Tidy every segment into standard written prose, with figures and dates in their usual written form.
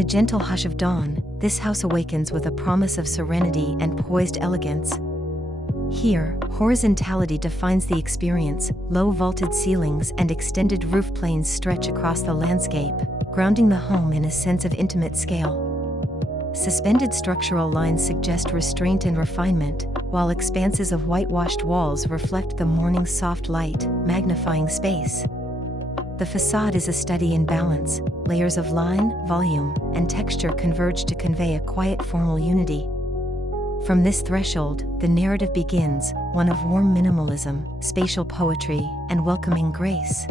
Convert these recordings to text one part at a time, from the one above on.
the gentle hush of dawn, this house awakens with a promise of serenity and poised elegance. Here, horizontality defines the experience. Low vaulted ceilings and extended roof planes stretch across the landscape, grounding the home in a sense of intimate scale. Suspended structural lines suggest restraint and refinement, while expanses of whitewashed walls reflect the morning's soft light, magnifying space. The facade is a study in balance. Layers of line, volume, and texture converge to convey a quiet formal unity. From this threshold, the narrative begins, one of warm minimalism, spatial poetry, and welcoming grace.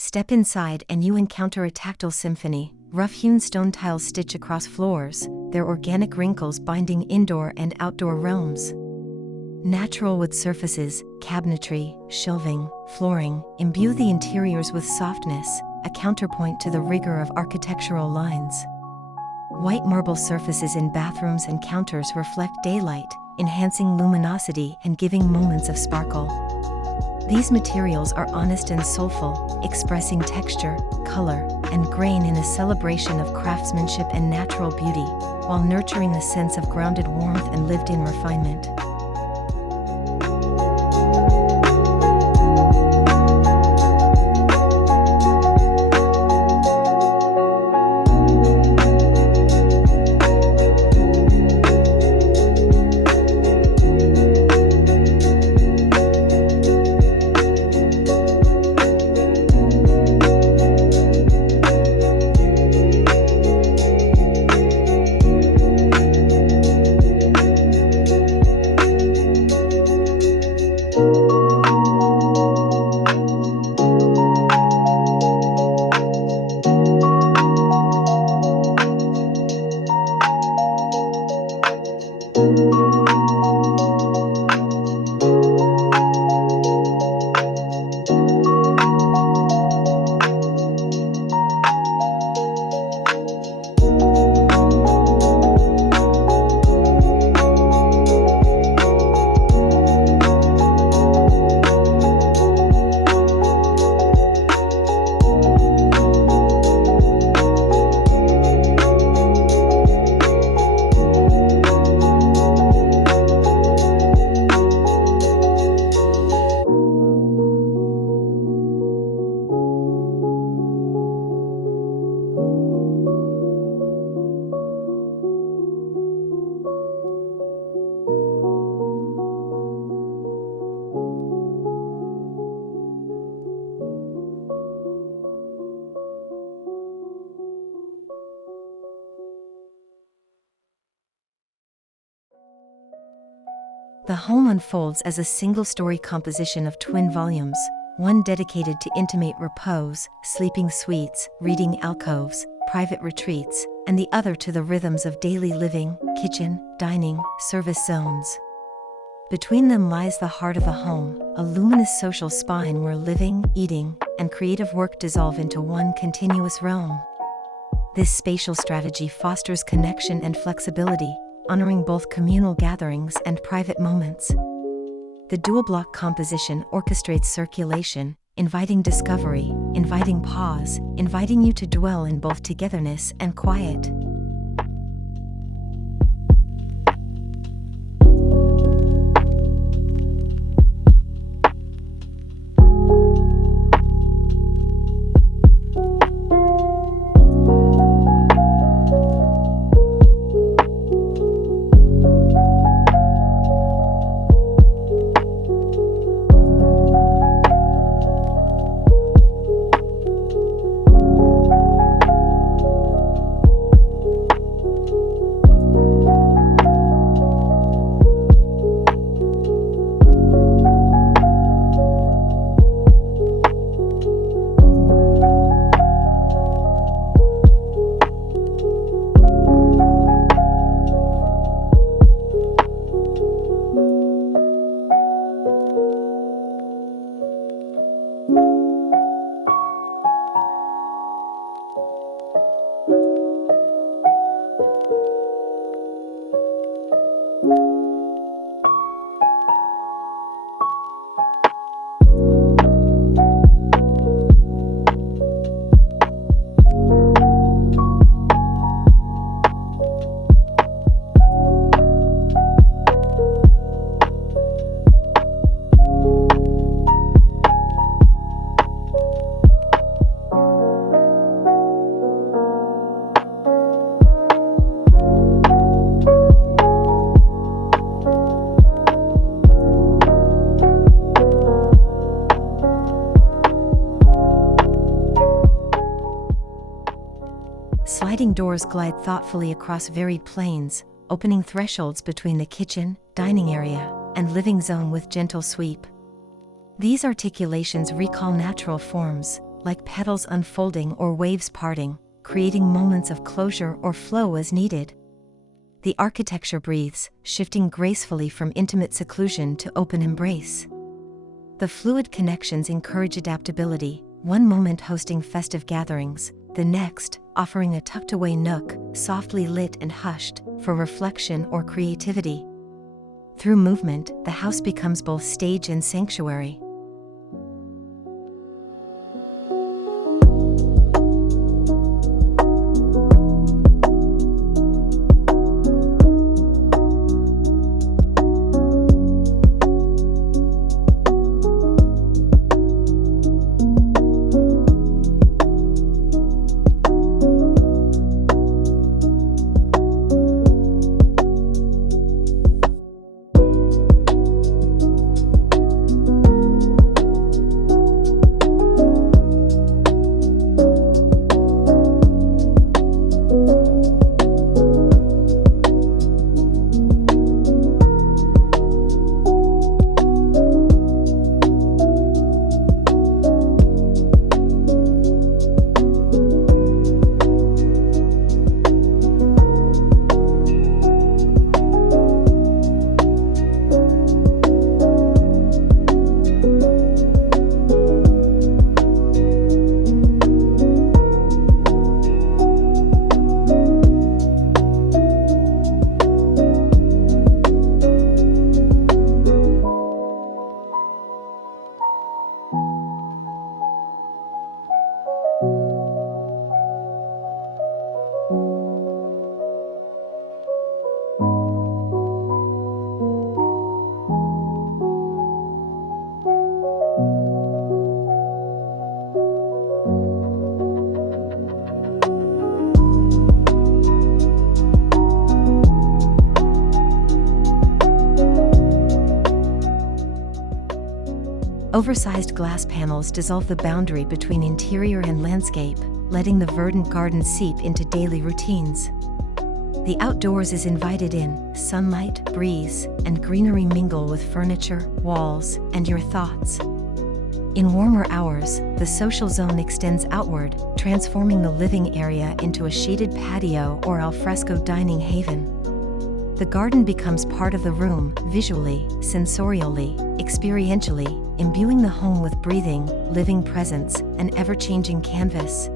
Step inside and you encounter a tactile symphony. Rough-hewn stone tiles stitch across floors, their organic wrinkles binding indoor and outdoor realms. Natural wood surfaces, cabinetry, shelving, flooring, imbue the interiors with softness, a counterpoint to the rigor of architectural lines. White marble surfaces in bathrooms and counters reflect daylight, enhancing luminosity and giving moments of sparkle. These materials are honest and soulful, expressing texture, color, and grain in a celebration of craftsmanship and natural beauty, while nurturing a sense of grounded warmth and lived-in refinement. The home unfolds as a single-story composition of twin volumes, one dedicated to intimate repose, sleeping suites, reading alcoves, private retreats, and the other to the rhythms of daily living, kitchen, dining, service zones. Between them lies the heart of the home, a luminous social spine where living, eating, and creative work dissolve into one continuous realm. This spatial strategy fosters connection and flexibility, honoring both communal gatherings and private moments. The dual-block composition orchestrates circulation, inviting discovery, inviting pause, inviting you to dwell in both togetherness and quiet. Sliding doors glide thoughtfully across varied planes, opening thresholds between the kitchen, dining area, and living zone with gentle sweep. These articulations recall natural forms, like petals unfolding or waves parting, creating moments of closure or flow as needed. The architecture breathes, shifting gracefully from intimate seclusion to open embrace. The fluid connections encourage adaptability, one moment hosting festive gatherings, the next offering a tucked-away nook, softly lit and hushed, for reflection or creativity. Through movement, the house becomes both stage and sanctuary. Oversized glass panels dissolve the boundary between interior and landscape, letting the verdant garden seep into daily routines. The outdoors is invited in, sunlight, breeze, and greenery mingle with furniture, walls, and your thoughts. In warmer hours, the social zone extends outward, transforming the living area into a shaded patio or alfresco dining haven. The garden becomes part of the room, visually, sensorially, experientially, imbuing the home with breathing, living presence, an ever-changing canvas.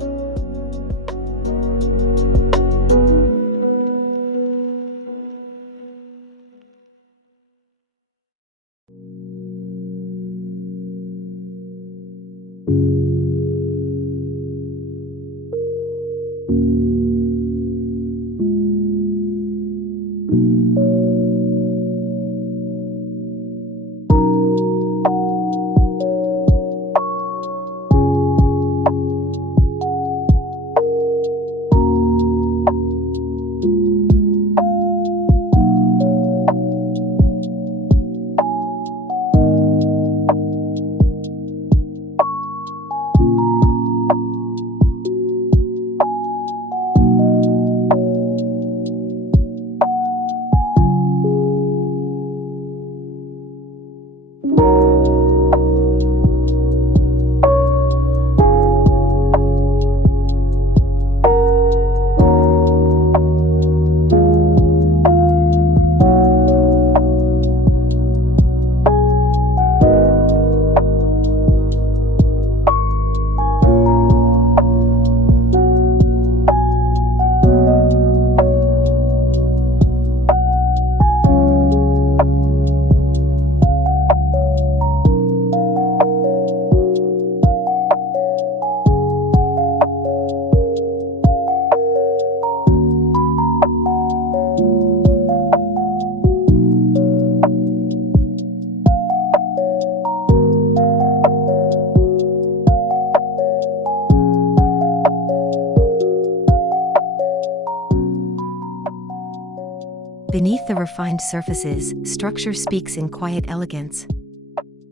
Beneath the refined surfaces, structure speaks in quiet elegance.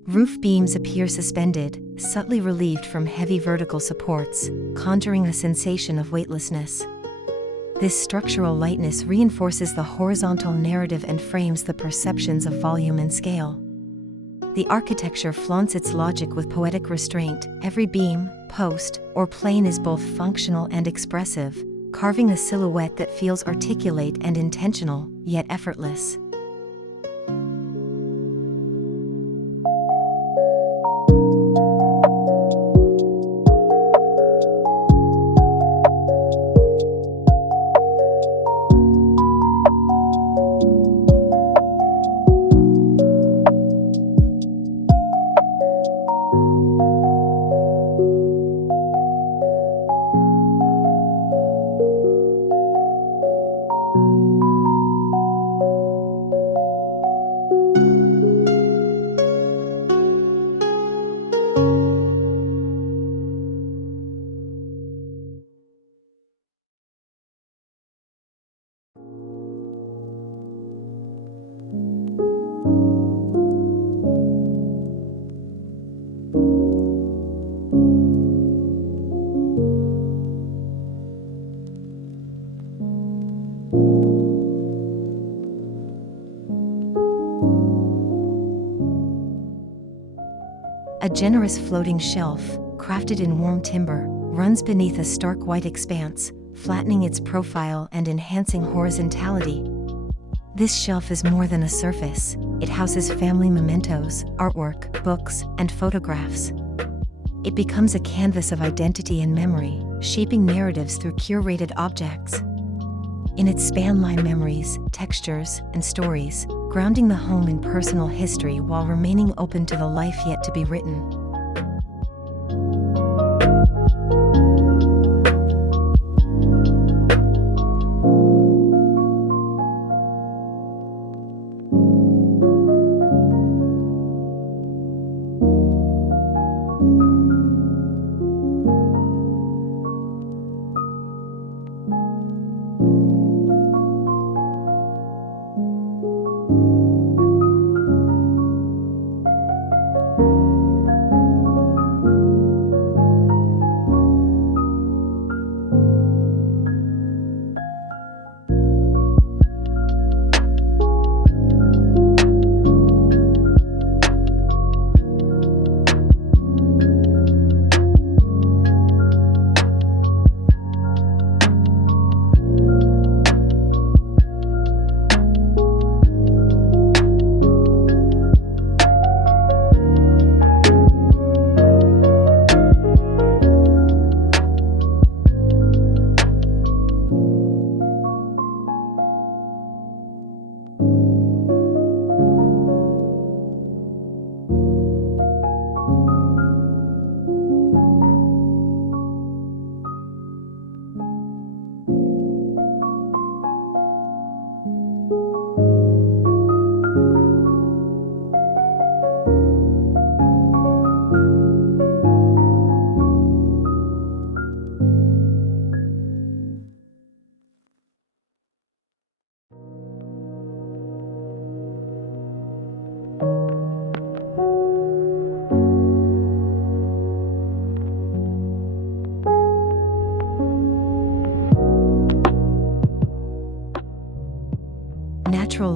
Roof beams appear suspended, subtly relieved from heavy vertical supports, conjuring a sensation of weightlessness. This structural lightness reinforces the horizontal narrative and frames the perceptions of volume and scale. The architecture flaunts its logic with poetic restraint. Every beam, post, or plane is both functional and expressive, carving a silhouette that feels articulate and intentional, yet effortless. A generous floating shelf, crafted in warm timber, runs beneath a stark white expanse, flattening its profile and enhancing horizontality. This shelf is more than a surface. It houses family mementos, artwork, books, and photographs. It becomes a canvas of identity and memory, shaping narratives through curated objects. In its span lie memories, textures, and stories, grounding the home in personal history while remaining open to the life yet to be written.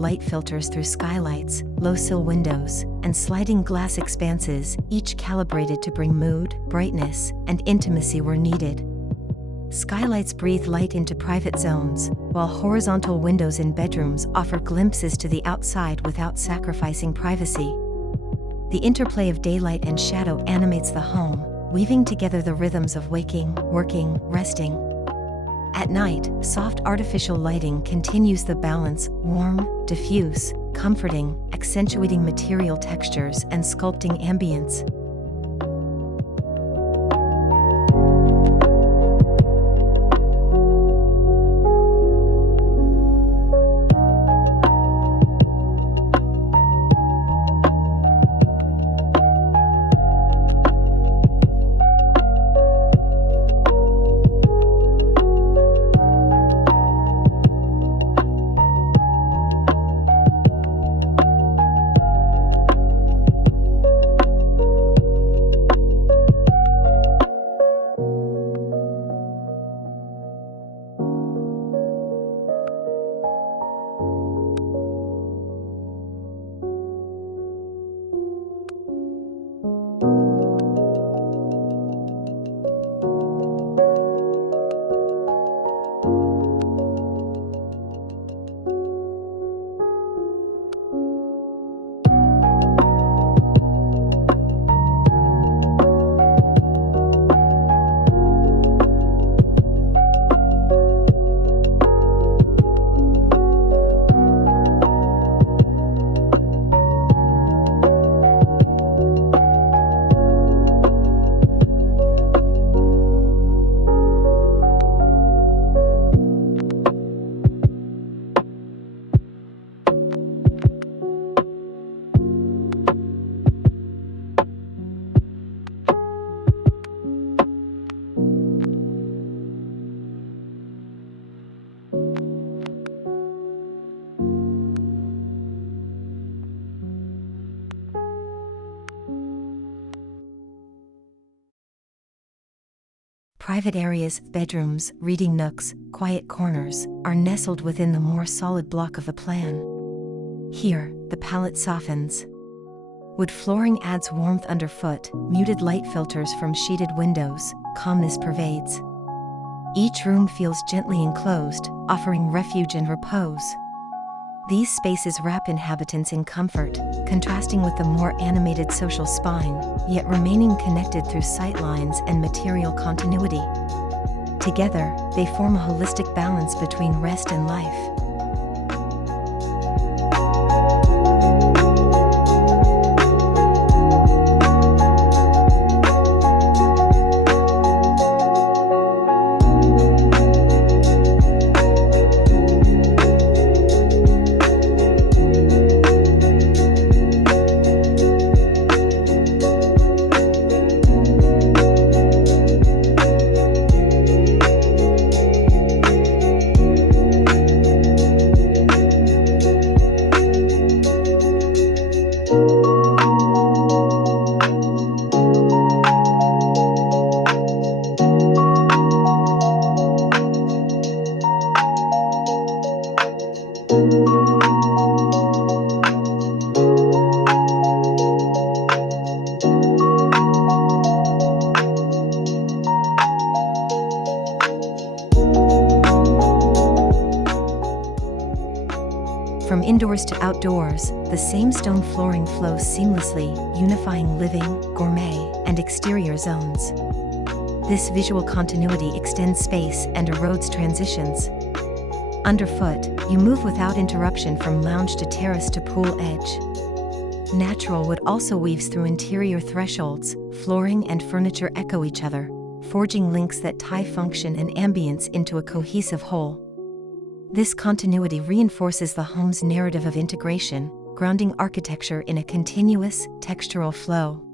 light filters through skylights, low-sill windows, and sliding glass expanses, each calibrated to bring mood, brightness, and intimacy where needed. Skylights breathe light into private zones, while horizontal windows in bedrooms offer glimpses to the outside without sacrificing privacy. The interplay of daylight and shadow animates the home, weaving together the rhythms of waking, working, resting. At night, soft artificial lighting continues the balance, warm, diffuse, comforting, accentuating material textures and sculpting ambience. Private areas, bedrooms, reading nooks, quiet corners, are nestled within the more solid block of the plan. Here, the palette softens. Wood flooring adds warmth underfoot, muted light filters from sheeted windows, calmness pervades. Each room feels gently enclosed, offering refuge and repose. These spaces wrap inhabitants in comfort, contrasting with the more animated social spine, yet remaining connected through sightlines and material continuity. Together, they form a holistic balance between rest and life. From indoors to outdoors, the same stone flooring flows seamlessly, unifying living, gourmet, and exterior zones. This visual continuity extends space and erodes transitions. Underfoot, you move without interruption from lounge to terrace to pool edge. Natural wood also weaves through interior thresholds, flooring and furniture echo each other, forging links that tie function and ambience into a cohesive whole. This continuity reinforces the home's narrative of integration, grounding architecture in a continuous, textural flow.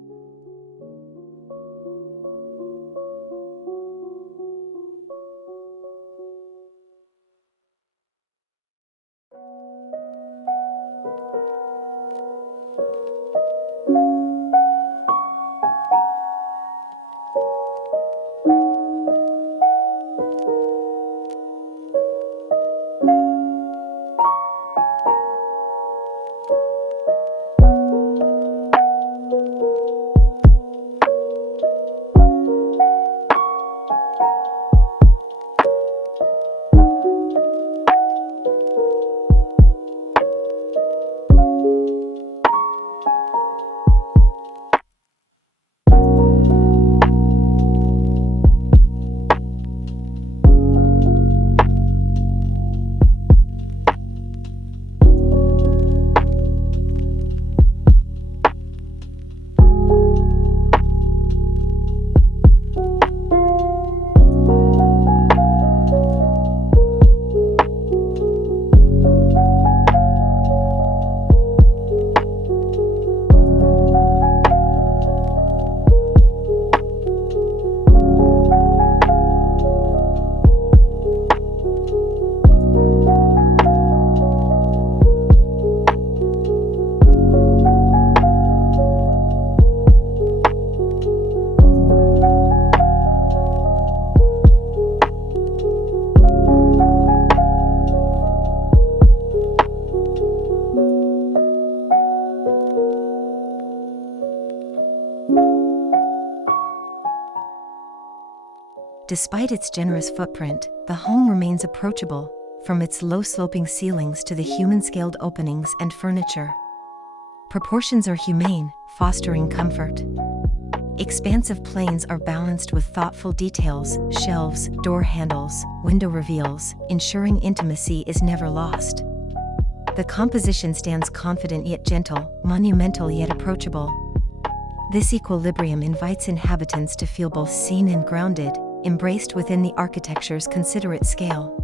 Despite its generous footprint, the home remains approachable, from its low-sloping ceilings to the human-scaled openings and furniture. Proportions are humane, fostering comfort. Expansive planes are balanced with thoughtful details, shelves, door handles, window reveals, ensuring intimacy is never lost. The composition stands confident yet gentle, monumental yet approachable. This equilibrium invites inhabitants to feel both seen and grounded, embraced within the architecture's considerate scale.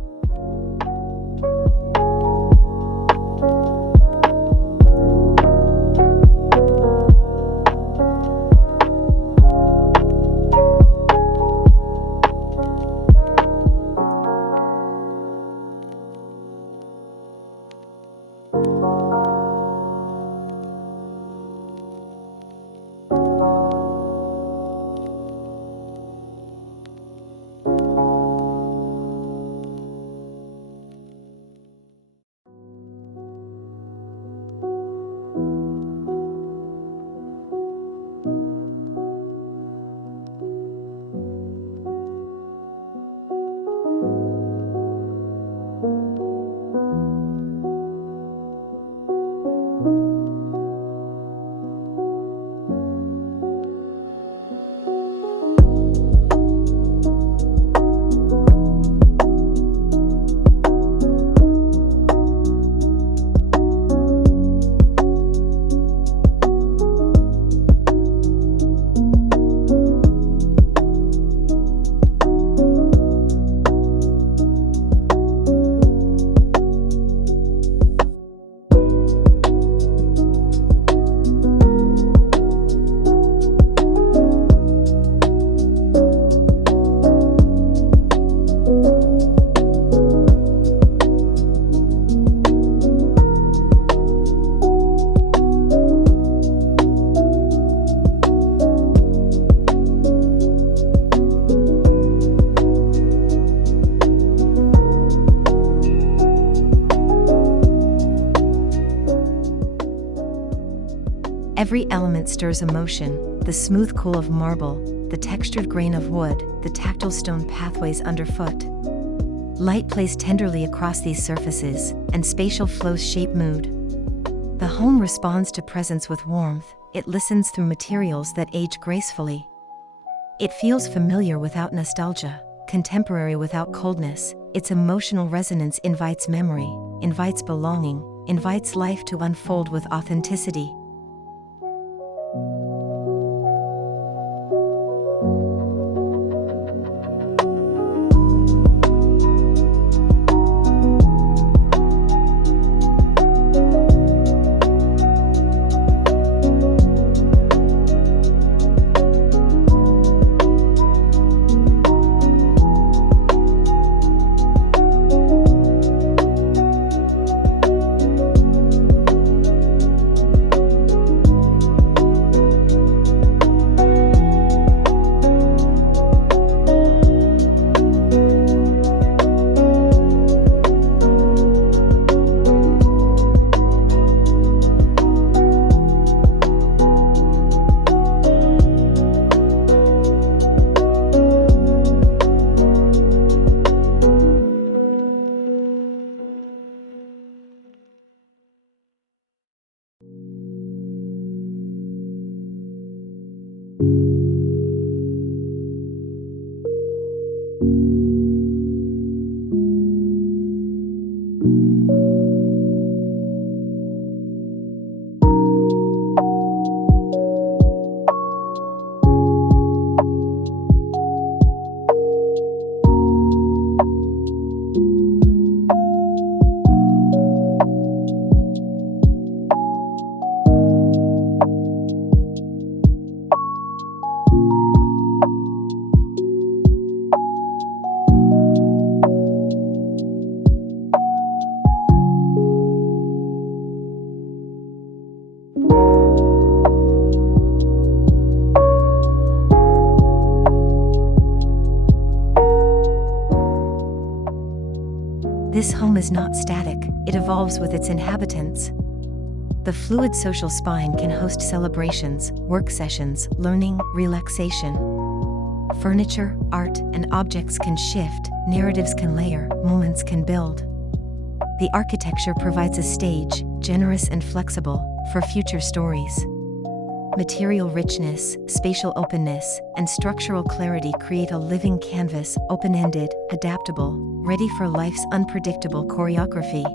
Every element stirs emotion: the smooth cool of marble, the textured grain of wood, the tactile stone pathways underfoot. Light plays tenderly across these surfaces, and spatial flows shape mood. The home responds to presence with warmth, it listens through materials that age gracefully. It feels familiar without nostalgia, contemporary without coldness. Its emotional resonance invites memory, invites belonging, invites life to unfold with authenticity. This home is not static, it evolves with its inhabitants. The fluid social spine can host celebrations, work sessions, learning, relaxation. Furniture, art, and objects can shift, narratives can layer, moments can build. The architecture provides a stage, generous and flexible, for future stories. Material richness, spatial openness, and structural clarity create a living canvas, open-ended, adaptable, ready for life's unpredictable choreography.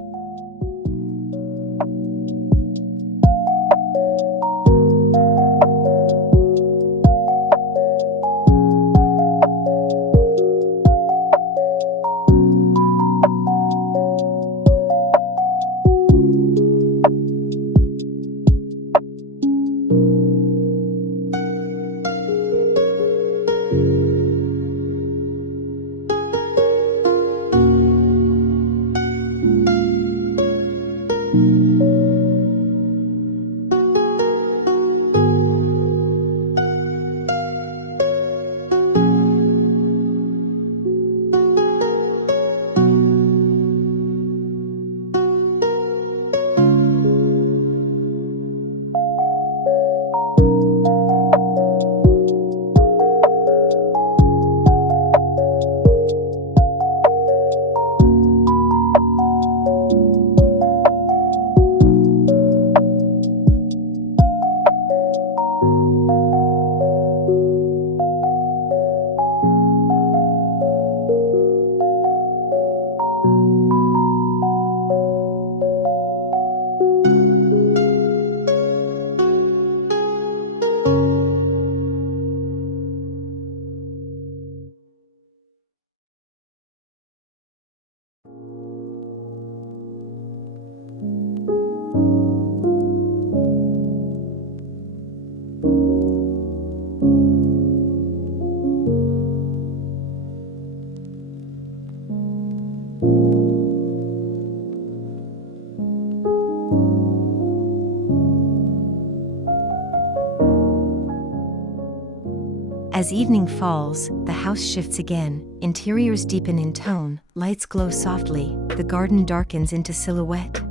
As evening falls, the house shifts again, interiors deepen in tone, lights glow softly, the garden darkens into silhouette.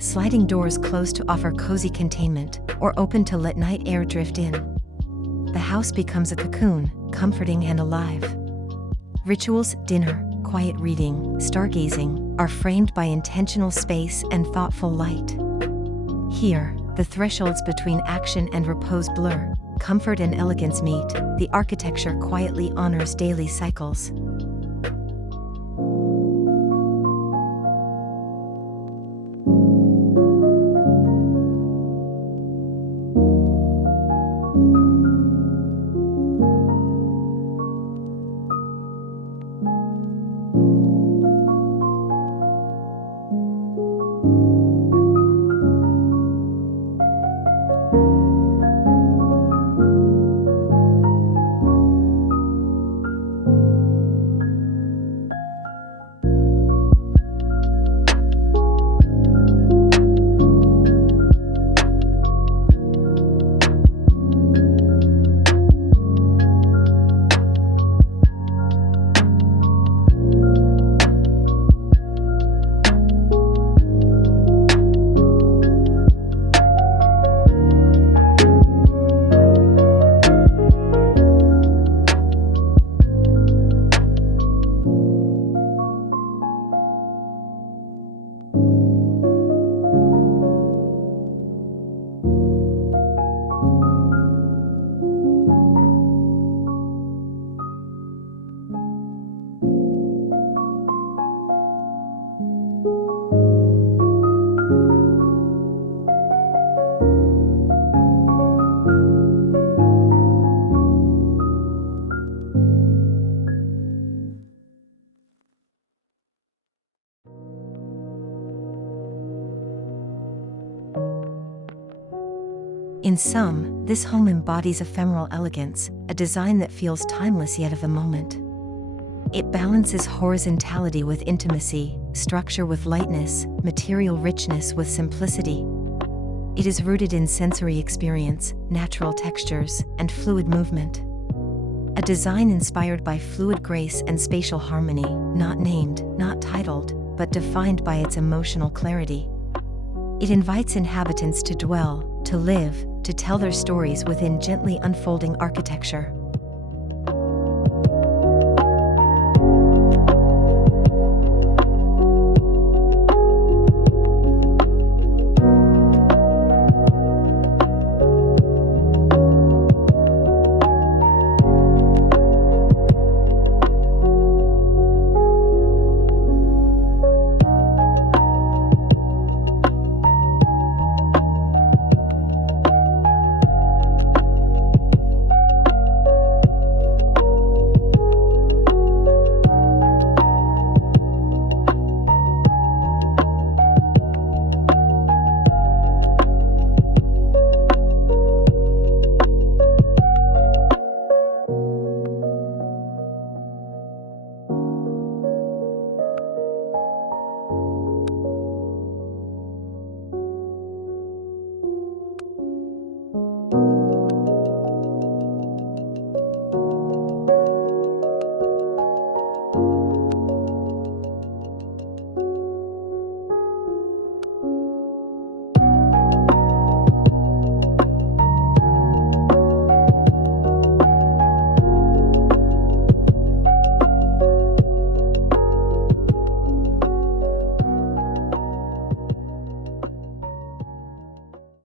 Sliding doors close to offer cozy containment, or open to let night air drift in. The house becomes a cocoon, comforting and alive. Rituals, dinner, quiet reading, stargazing, are framed by intentional space and thoughtful light. Here, the thresholds between action and repose blur, comfort and elegance meet, the architecture quietly honors daily cycles. In sum, this home embodies ephemeral elegance, a design that feels timeless yet of the moment. It balances horizontality with intimacy, structure with lightness, material richness with simplicity. It is rooted in sensory experience, natural textures, and fluid movement. A design inspired by fluid grace and spatial harmony, not named, not titled, but defined by its emotional clarity. It invites inhabitants to dwell, to live, to tell their stories within gently unfolding architecture.